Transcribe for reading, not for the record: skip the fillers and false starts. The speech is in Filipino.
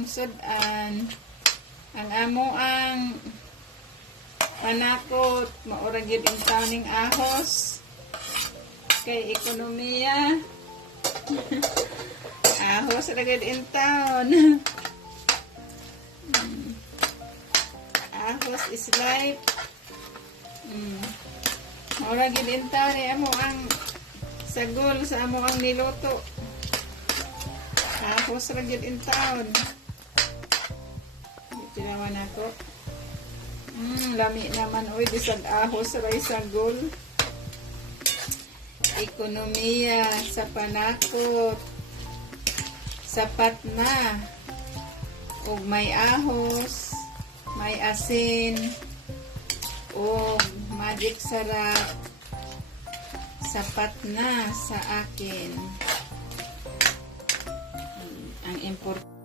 akong sudan. Ang amo ang panakot maura gyud ang tawning ahos kay ekonomiya. Ahos ra gyud in town. Ahos is life. Maura gyud in town amo ang sagol sa amo ang niluto. Ahos ra gyud in town. Tinawan ako. Lami naman. Uy, bisag ahos ray sagol. Ekonomiya sa panakot. Sapat na. O may ahos, may asin, o magic sarap. Sapat na sa akin. Ang important